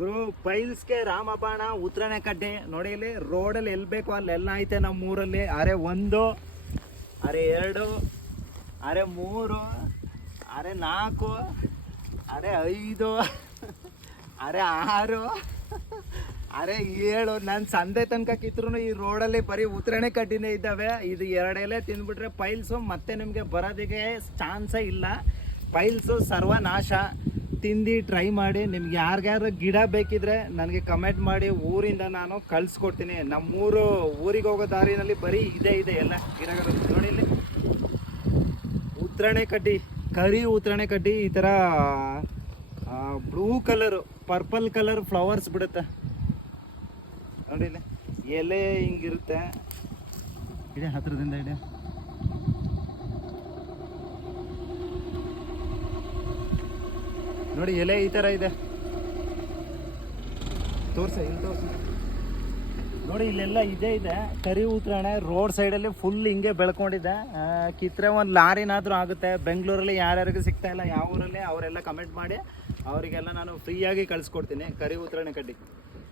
ಗುರು ಪೈಲ್ಸ್ಗೆ ರಾಮಬಾಣ ಉತ್ತರನೆ ಕಡ್ಡಿ ನೋಡಿ. ಇಲ್ಲಿ ರೋಡಲ್ಲಿ ಎಲ್ಲಿ ಬೇಕು ಅಲ್ಲೆಲ್ಲ ಐತೆ ನಮ್ಮೂರಲ್ಲಿ. ಅರೆ 1, ಅರೆ 2, ಅರೆ 3, ಅರೆ 4, ಅರೆ 5, ಅರೆ 6, ಅರೆ 7. ನಾನು ಸಂದೆ ತನಕ ಕಿತ್ರು ಈ ರೋಡಲ್ಲಿ ಬರೀ ಉತ್ತರಣೆ ಕಡ್ಡಿನೇ ಇದ್ದಾವೆ. ಇದು 2 ಎಲೆ ತಿಂದ್ಬಿಟ್ರೆ ಪೈಲ್ಸು ಮತ್ತೆ ನಿಮಗೆ ಬರೋದಿಗೆ ಚಾನ್ಸೇ ಇಲ್ಲ. ಪೈಲ್ಸು ಸರ್ವನಾಶ. ತಿಂದು ಟ್ರೈ ಮಾಡಿ. ನಿಮ್ಗೆ ಯಾರಿಗಾರು ಗಿಡ ಬೇಕಿದ್ರೆ ನನಗೆ ಕಮೆಂಟ್ ಮಾಡಿ, ಊರಿಂದ ನಾನು ಕಳಿಸ್ಕೊಡ್ತೀನಿ. ನಮ್ಮೂರು ಊರಿಗೆ ಹೋಗೋ ದಾರಿನಲ್ಲಿ ಬರೀ ಇದೆ ಎಲ್ಲ ಗಿಡಗಳು ನೋಡಿ. ಇಲ್ಲಿ ಉತ್ತರಣೆ ಕಡ್ಡಿ, ಕರಿ ಉತ್ತರಣೆ ಕಡ್ಡಿ ಈ ಥರ blue colour, purple colour flowers ಬಿಡುತ್ತೆ ನೋಡಿ. ಇಲ್ಲಿ ಎಲೆ ಹಿಂಗಿರುತ್ತೆ. ಇದೆ ಹತ್ರದಿಂದ ಇದೆ ನೋಡಿ. ಎಲೆ ಈ ಥರ ಇದೆ. ಇಲ್ಲಿ ತೋರ್ಸ ನೋಡಿ. ಇಲ್ಲೆಲ್ಲ ಇದೆ ಕರಿ ಉತ್ತರಣೆ. ರೋಡ್ ಸೈಡಲ್ಲಿ ಫುಲ್ ಹಿಂಗೆ ಬೆಳ್ಕೊಂಡಿದೆ. ಕಿತ್ತರೆ ಒಂದು ಲಾರಿನಾದರೂ ಆಗುತ್ತೆ. ಬೆಂಗಳೂರಲ್ಲಿ ಯಾರ್ಯಾರಿಗೂ ಸಿಗ್ತಾ ಇಲ್ಲ ಯಾವ ಊರಲ್ಲಿ ಅವರೆಲ್ಲ ಕಮೆಂಟ್ ಮಾಡಿ, ಅವರಿಗೆಲ್ಲ ನಾನು ಫ್ರೀಯಾಗಿ ಕಳಿಸ್ಕೊಡ್ತೀನಿ ಕರಿ ಉತ್ತರಣೆ ಕಡ್ಡಿ.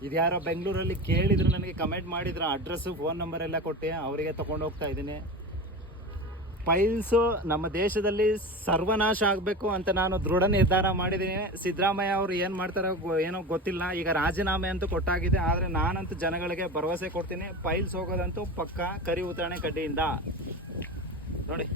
ಇದು ಯಾರೋ ಬೆಂಗಳೂರಲ್ಲಿ ಕೇಳಿದ್ರು, ನನಗೆ ಕಮೆಂಟ್ ಮಾಡಿದ್ರು, ಅಡ್ರೆಸ್ಸು ಫೋನ್ ನಂಬರ್ ಎಲ್ಲ ಕೊಟ್ಟು ಅವರಿಗೆ ತೊಗೊಂಡು ಹೋಗ್ತಾ ಇದ್ದೀನಿ. ಪೈಲ್ಸು ನಮ್ಮ ದೇಶದಲ್ಲಿ ಸರ್ವನಾಶ ಆಗಬೇಕು ಅಂತ ನಾನು ದೃಢ ನಿರ್ಧಾರ ಮಾಡಿದ್ದೀನಿ. ಸಿದ್ದರಾಮಯ್ಯ ಅವರು ಏನು ಮಾಡ್ತಾರೋ ಏನೋ ಗೊತ್ತಿಲ್ಲ. ಈಗ ರಾಜೀನಾಮೆ ಅಂತೂ ಕೊಟ್ಟಾಗಿದೆ. ಆದರೆ ನಾನಂತೂ ಜನಗಳಿಗೆ ಭರವಸೆ ಕೊಡ್ತೀನಿ, ಪೈಲ್ಸ್ ಹೋಗೋದಂತೂ ಪಕ್ಕ ಕರಿ ಉತ್ತರಣೆ ಕಡ್ಡಿಯಿಂದ ನೋಡಿ.